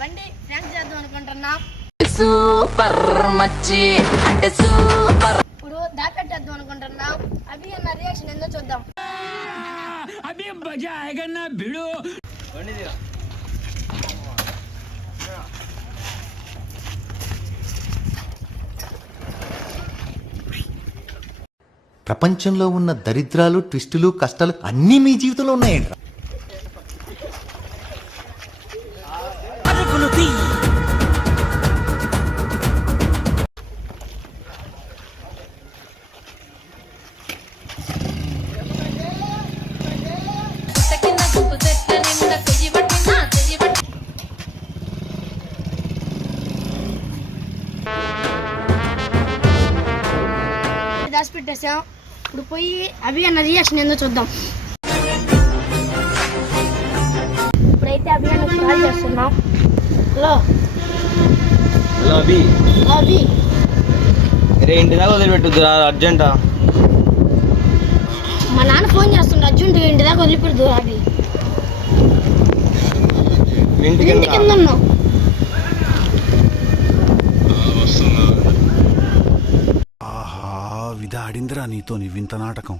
బండి ఫ్రాంక్ చేద్దాం అనుకుంటున్నా. సూపర్ మచ్చి అంటే సూపర్. ఇప్పుడు దాపెట్టేద్దాం అనుకుంటున్నా. అభి అన్న రియాక్షన్ ఏందో చూద్దాం. అభి మజా ఆయేగా నా భిడో. ప్రపంచంలో ఉన్న దరిద్రాలు, ట్విస్టులు, కష్టాలు అన్నీ మీ జీవితంలో ఉన్నాయంట. దాచి పెట్టేసాం. ఇప్పుడు పోయి అభి అన్న రియాక్షన్ ఏందో చూద్దాం. ఇప్పుడైతే అభి అన్న కాల్ చేస్తున్నాం. హలో హలో అభి. అభి రే ఇంటి దాకా వదిలిపెట్టుద్దు అర్జెంటా. మా నాన్న ఫోన్ చేస్తుండే, అర్జున్ ఇంటి దాకా వదిలిపెడదు. అభి ఇంటి కింద ఉన్నాం. విధ ఆడిందిరా నీతో నీ వింత నాటకం.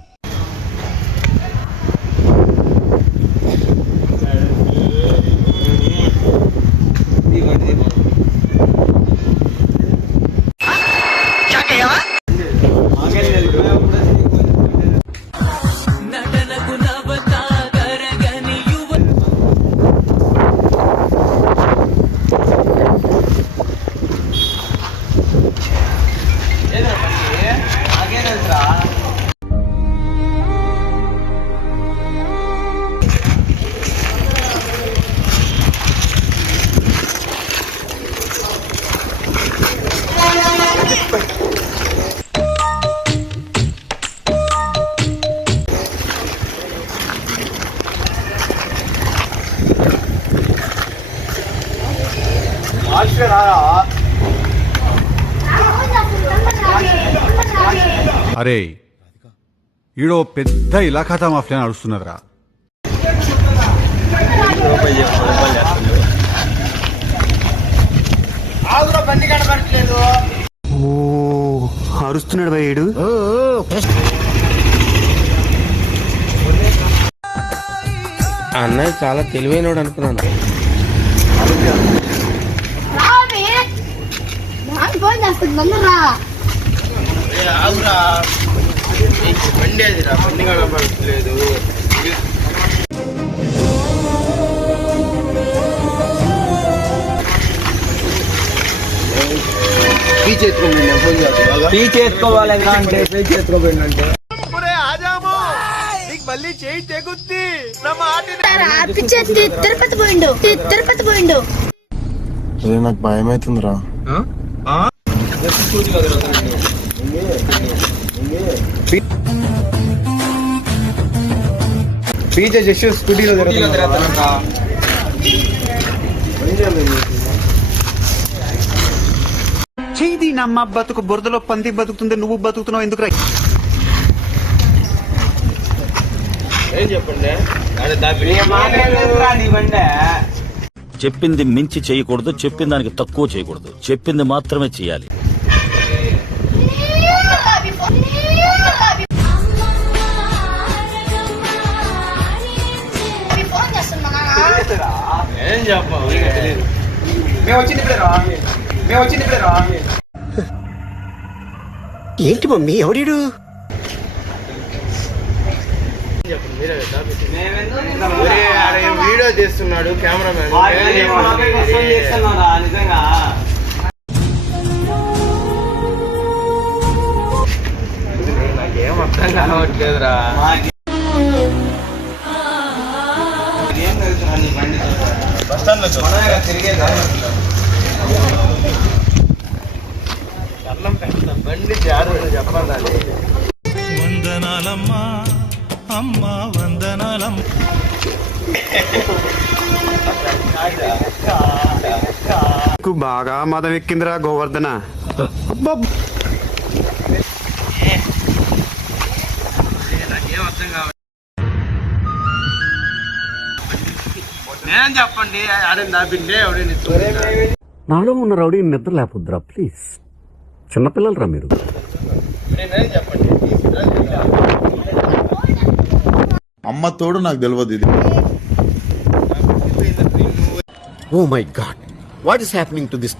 అరే ఈడో పెద్ద ఇలాఖాతా మాఫియా నడుస్తున్నదిరా. అరుస్తున్నాడు భయ్యుడు. అన్నయ్య చాలా తెలివైనడు అనుకున్నాను. ఫోన్ చేస్తుంది బండి అదిరా బండి కనపడట్లేదు. చేసుకోవాలి అంటే చేసుకోబోయిందంటే మళ్ళీ చేయి తెగుద్ది. తిరుపతి పోయిండు. నాకు భయం అవుతుందిరా. పీజే జస్ట్ స్కూటీలో చేది నమ్మ బతుకు బురదలో పంది బతుకుతుంది, నువ్వు బతుకుతున్నావు ఎందుకు? ఏం చెప్పండి. చెప్పింది మించి చేయకూడదు, చెప్పిన దానికి తక్కువ చేయకూడదు, చెప్పింది మాత్రమే చేయాలి. ఏం చెప్పావు తెలియదు. మేము వచ్చింది ఇప్పుడే రా. ఏంటి మమ్మీ ఎవడీడు? వీడియో తీస్తున్నాడు కెమెరామెన్. నాకేం అర్థం కావట్లేదురా. బండి జారు చెప్పాలి. వందనాలమ్మా అమ్మా వందనాలమ్మ. బాగా మదం ఎక్కిందిరా గోవర్ధన. నాకేం అర్థం కావాలి. నేను చెప్పండి ఆడిందా బిడ్డే ఎవడైనా నాలో ఉన్న రౌడీ నిద్ర లేకపోద్దురా ప్లీజ్. చిన్నపిల్లలరా మీరు. చెప్పండి అమ్మ తోడు నాకు తెలియదు ఇది. Oh my God, what is happening to this?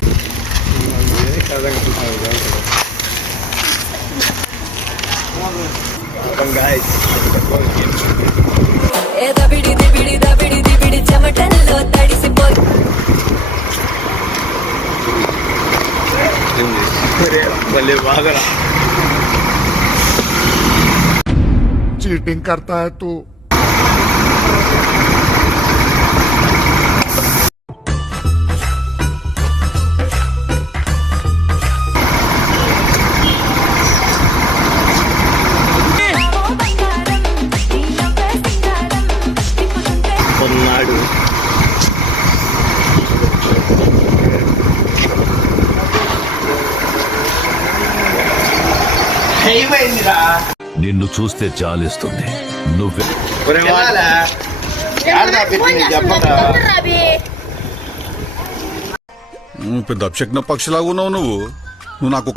దబిడి దిబిడి దబిడి దిబిడి చెమటల్లో తడిసిపోయి మళ్ళీ బాగా चीटिंग करता है तू. కొన్నాడు అయిపోయిందిరా. నిన్ను చూస్తే చాలిస్తుంది. నువ్వే పెద్ద అభిషేక్ పక్షిలాగా ఉన్నావు నువ్వు. నాకు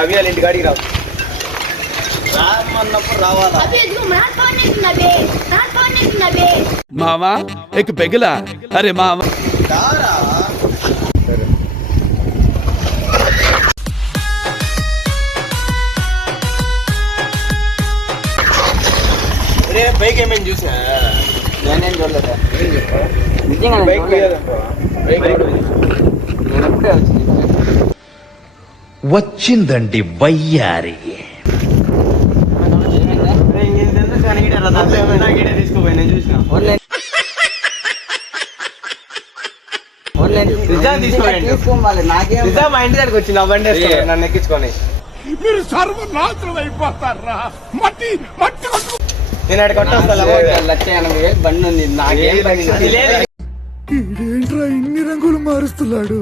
అవి వాళ్ళ ఇంటి కాడికి రావు రామన్నప్పుడు రావాలా మామా ఎక్ పెగిలా అరే మామా బైక్ ఏమేమి చూసా నేనేం చూడలేదు బైక్ వచ్చిందండి వయ్యారి. తీసుకోపోయి నేను చూసిన మా ఇంటి దగ్గరికి వచ్చి నా బండి వేసుకోవాలి నన్ను ఎక్కించుకొని మీరు సర్వనాశనం అయిపోతారా. మట్టి మట్టి నేను అక్కడ కొట్టేస్తా 1,80,000 బండి ఉంది నాకేం ఏంట్రా ఇన్ని రంగులు మారుస్తున్నాడు.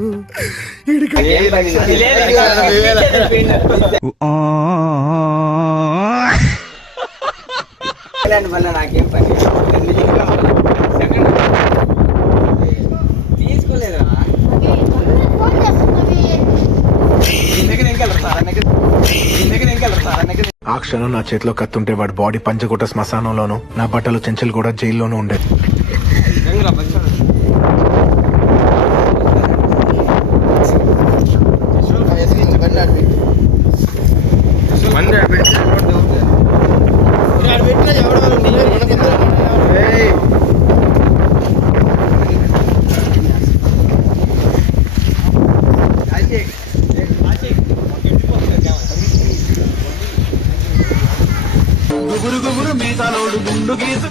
నాకేం పని తీసుకోలేదా ఆ క్షణం నా చేతిలో కత్తుంటే వాడి బాడీ పంచకోట శ్మశానంలోను, నా బట్టలు చెంచలు కూడా జైల్లోనూ ఉండేది.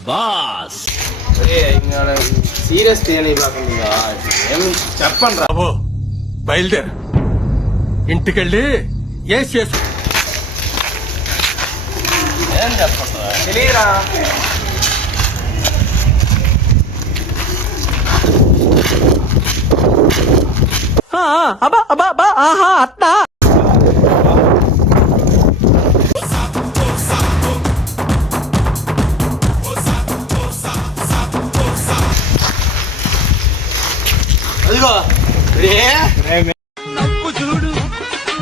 బాస్ సీరియస్ తీయని ఏం చెప్పండి రా బయలుదేరు ఇంటికెళ్ళి ఏం చేసు ఏం చెప్పండి తెలియరా అదిగో నవ్వు చూడు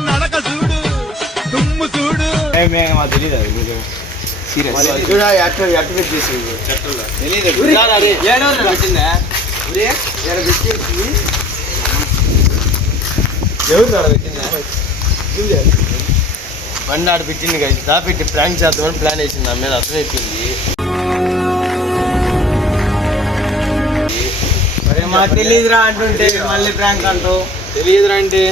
నడక చూడు దుమ్ము చూడు. మాకు తెలియదు అది సీరియస్ చూడ అటు తెలియదు పెట్టిందా ఎవరు కాడ పెట్టిందా బండి ఆడ పెట్టింది కదా దాపెట్టి ప్రాంక్ చేద్దామని ప్లాన్ వేసింది నా మీద అర్థమైపోయింది. మా తెలియదురా అంటుంటే మళ్ళీ ప్రాంక్ అంటూ తెలియదురా అంటే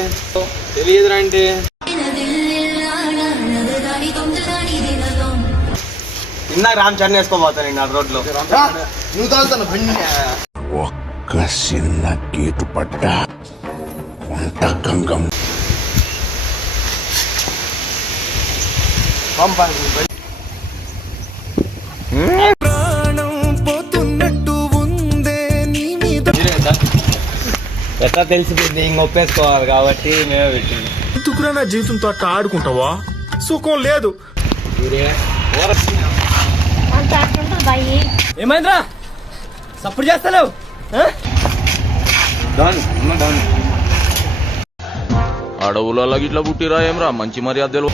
ఇందాక రామ్ చరణ్ వేసుకోబోతాను నేను రోడ్లో నువ్వు తాగుతాను ఒక్క చిన్న గీటు పడ్డ గంగం ఎట్లా తెలిసిపోయింది ఇంక ఒప్పేసుకోవాలి కాబట్టి మేమే పెట్టింది ఎందుకురా నా జీవితంతో అట్లా ఆడుకుంటావా? సుఖం లేదు. అంత అట్లుంటుంది బాయి. ఏమైందిరా సప్పుడు చేస్తలేవు? అడవులలో ఇట్లా పుట్టిరా ఏమ్రా మంచి మర్యాదలు